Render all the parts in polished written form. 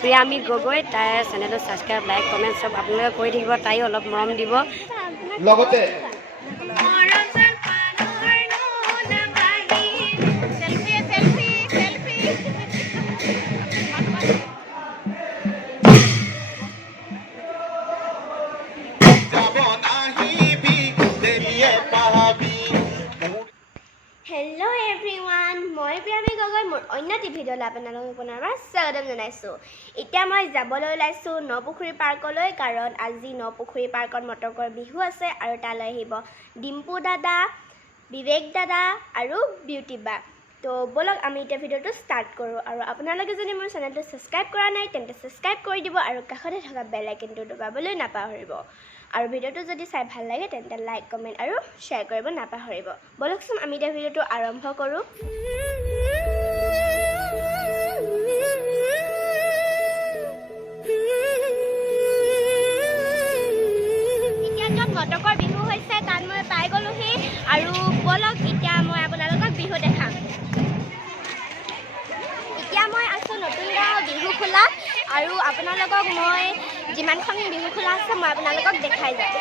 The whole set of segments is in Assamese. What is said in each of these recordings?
প্ৰিয়ামী গগৈ তাইৰ চেনেলটো ছাবস্ক্ৰাইব লাইক কমেণ্ট চব আপোনালোকে কৰি থাকিব তাইও অলপ মৰম দিব লগতে হেল্ল' এভৰিৱান মই প্ৰিয়ামী গগৈ মোৰ অন্য টি ভিডিঅ'লৈ আপোনালোকক পুনৰবাৰ স্বাগতম জনাইছোঁ এতিয়া মই যাবলৈ ওলাইছোঁ নপুখুৰী পাৰ্কলৈ কাৰণ আজি নপুখুৰী পাৰ্কত মটকৰ বিহু আছে আৰু তালৈ আহিব ডিম্পু দাদা বিবেক দাদা আৰু বিউটি বা তো বলক আমি এতিয়া ভিডিঅ'টো ষ্টাৰ্ট কৰোঁ আৰু আপোনালোকে যদি মোৰ চেনেলটো ছাবস্ক্ৰাইব কৰা নাই তেন্তে ছাবস্ক্ৰাইব কৰি দিব আৰু কাষতে থকা বেল আইকনটো দবাবলৈ নাপাহৰিব আৰু ভিডিঅ'টো যদি চাই ভাল লাগে তেন্তে লাইক কমেণ্ট আৰু শ্বেয়াৰ কৰিব নাপাহৰিব বলকচোন আমি এতিয়া ভিডিঅ'টো আৰম্ভ কৰোঁ এতিয়া য'ত মটকৰ বিহু হৈছে তাত মই পাই গ'লোহি আৰু বলক এতিয়া মই আপোনালোকক বিহু দেখাম এতিয়া মই আছোঁ নতুন গাঁও বিহু খোলাত আৰু আপোনালোকক মই যিমানখন বিহু খোলা আছে মই আপোনালোকক দেখাই যাম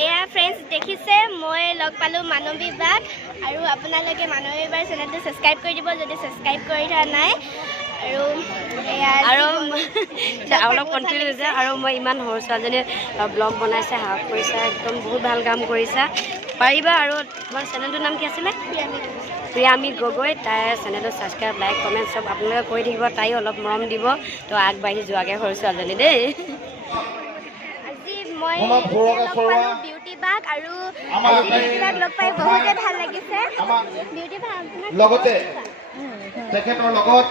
এয়া ফ্ৰেণ্ডছ দেখিছে মই লগ পালোঁ মানৱী বাক আৰু আপোনালোকে মানৱী বাৰ চেনেলটো ছাবস্ক্ৰাইব কৰি দিব যদি ছাবস্ক্ৰাইব কৰি থোৱা নাই আৰু আৰু অলপ কনফিউজ হৈছে আৰু মই ইমান সৰু ছোৱালীজনীয়ে ব্লগ বনাইছে সাহস কৰিছা একদম বহুত ভাল কাম কৰিছা পাৰিবা আৰু তোমাৰ চেনেলটোৰ নাম কি আছিলে প্ৰিয়ামী গগৈ তাইৰ চেনেলটো ছাবস্ক্ৰাইব লাইক কমেণ্ট চব আপোনালোকে কৰি থাকিব তাইও অলপ মৰম দিব তো আগবাঢ়ি যোৱাকৈ সৰু ছোৱালীজনী দেই আজি মই লগ পালোঁ বিউটি বাক আৰু বিউটি বাক লগ পাই বহুতে ভাল লাগিছে বিউটি বাক লগতে তেখেতৰ লগত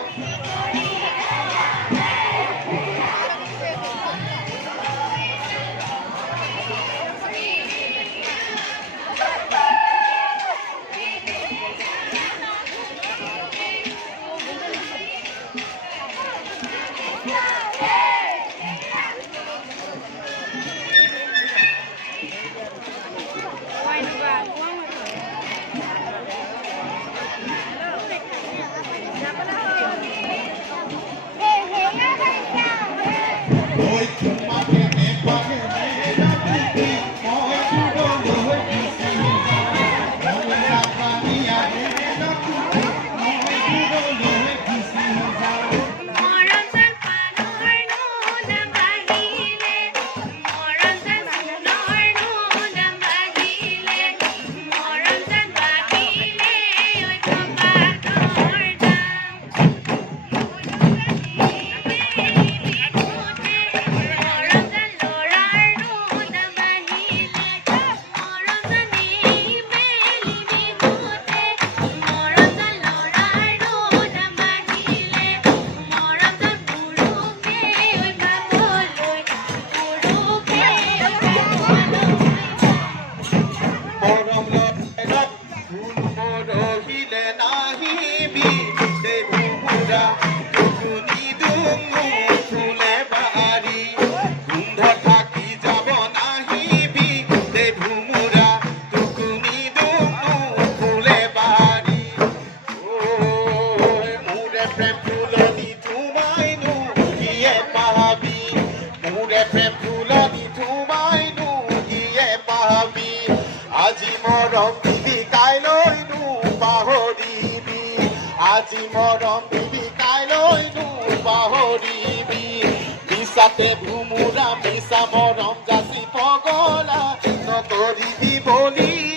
আজি মৰম দিবি কাইলৈ পাহৰিবি মিছাতে ভুমুৰা মিছা মৰম যাচি পগলা নকৰিবি বলি